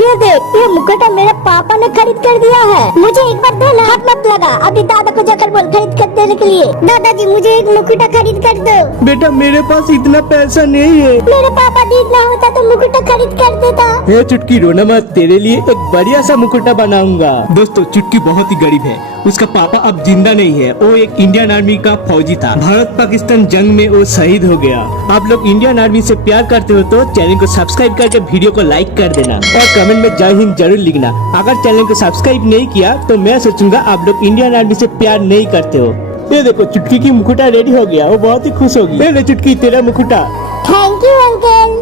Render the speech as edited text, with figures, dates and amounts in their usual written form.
ये देख, ये मुकुटा मेरे पापा ने खरीद कर दिया है। मुझे एक बार देना, हाथ मत लगा। अभी दादा को जाकर बोल खरीद कर देने के लिए। दादाजी मुझे एक मुकुटा खरीद कर दो। बेटा मेरे पास इतना पैसा नहीं है। मेरे पापा दीद ना होता तो मुकुटा खरीद कर देता। ये चुटकी रोना मत, तेरे लिए एक बढ़िया सा मुकुटा बनाऊंगा। दोस्तों चुटकी बहुत ही गरीब है। उसका पापा अब जिंदा नहीं है। वो एक इंडियन आर्मी का फौजी था। भारत पाकिस्तान जंग में वो शहीद हो गया। आप लोग इंडियन आर्मी से प्यार करते हो तो चैनल को सब्सक्राइब करके वीडियो को लाइक कर देना और कमेंट में जय हिंद जरूर लिखना। अगर चैनल को सब्सक्राइब नहीं किया तो मैं सोचूंगा आप लोग इंडियन आर्मी से प्यार नहीं करते हो। ये देखो चुटकी की मुकुटा रेडी हो गया। वो बहुत ही खुश होगी। ले चुटकी तेरा मुकुटा। Thank you uncle.